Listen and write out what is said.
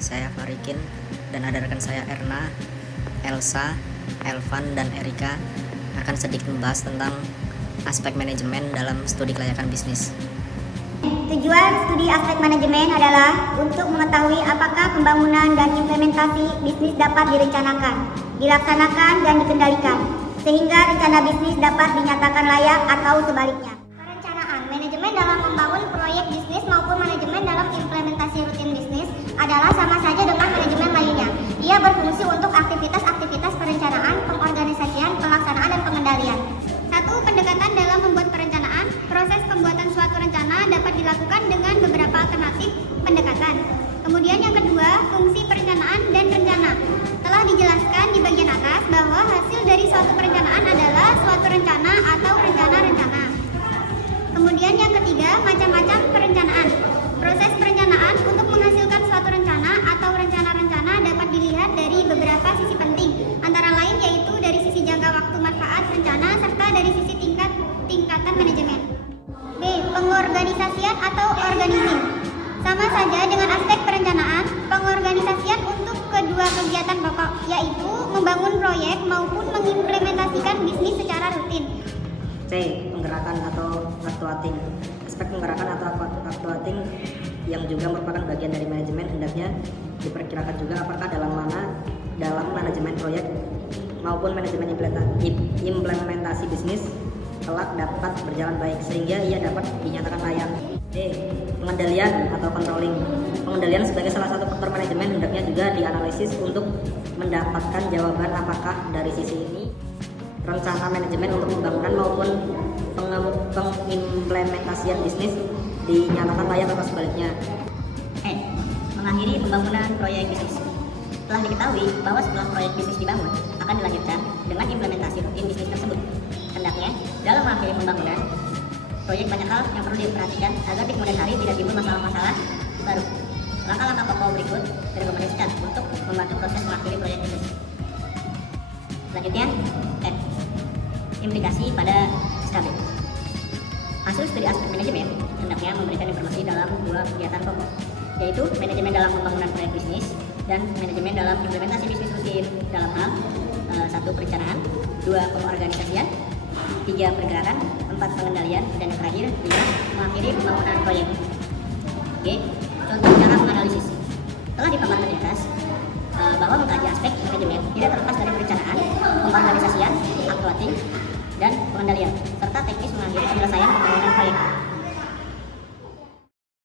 Saya Farikin dan ada rekan saya Erna, Elsa, Elvan, dan Erika akan sedikit membahas tentang aspek manajemen dalam studi kelayakan bisnis. Tujuan studi aspek manajemen adalah untuk mengetahui apakah pembangunan dan implementasi bisnis dapat direncanakan, dilaksanakan, dan dikendalikan, sehingga rencana bisnis dapat dinyatakan layak atau sebaliknya. Perencanaan, manajemen dalam membangun proyek bisnis maupun manajemen dalam implementasi rutin bisnis adalah sama saja dengan manajemen lainnya. Ia berfungsi untuk aktivitas-aktivitas perencanaan, pengorganisasian, pelaksanaan, dan pengendalian. 1. Pendekatan dalam membuat perencanaan. Proses pembuatan suatu rencana dapat dilakukan dengan beberapa alternatif pendekatan. Kemudian yang kedua, fungsi perencanaan dan rencana. Telah dijelaskan di bagian atas bahwa hasil dari suatu perencanaan adalah suatu rencana atau rencana-rencana. Kemudian yang ketiga, macam-macam perencanaan. Proses perencanaan untuk menghasilkan suatu rencana atau rencana-rencana dapat dilihat dari beberapa sisi penting, antara lain yaitu dari sisi jangka waktu manfaat rencana serta dari sisi tingkatan manajemen. B. Pengorganisasian atau organizing. Sama saja dengan aspek perencanaan, pengorganisasian untuk kedua kegiatan pokok, yaitu membangun proyek maupun mengimplementasikan bisnis secara rutin. C. Penggerakan atau actuating. Aspek penggerakan atau actuating yang juga merupakan bagian dari manajemen hendaknya diperkirakan juga apakah dalam manajemen proyek maupun manajemen implementasi bisnis kelak dapat berjalan baik sehingga ia dapat dinyatakan layak. D. Pengendalian atau controlling. Pengendalian sebagai salah satu faktor manajemen hendaknya juga dianalisis untuk mendapatkan jawaban apakah dari sisi ini rencana manajemen untuk pembangunan maupun pengimplementasian bisnis dinyatakan layak atau sebaliknya. E. Mengakhiri pembangunan proyek bisnis. Telah diketahui bahwa setelah proyek bisnis dibangun akan dilanjutkan dengan implementasi rutin bisnis tersebut. Hendaknya dalam mengakhiri pembangunan proyek banyak hal yang perlu diperhatikan agar di kemudian hari tidak timbul masalah-masalah baru. Langkah-langkah pokok berikut direkomendasikan untuk membantu proses mengakhiri proyek bisnis. Selanjutnya, F. Implikasi pada SKB. Hasil studi aspek manajemen hendaknya memberikan informasi dalam dua kegiatan pokok, yaitu manajemen dalam pembangunan proyek bisnis dan manajemen dalam implementasi bisnis rutin dalam hal 1. Perencanaan, 2. Pengorganisasian, 3. Pergerakan, 4. Pengendalian, dan yang terakhir 5. Mengakhiri pembangunan proyek. G. Contoh cara menganalisis. Telah dipaparkan di atas bahwa mengkaji aspek manajemen tidak terlepas dari perencanaan, pengorganisasian, actuating, dan pengendalian.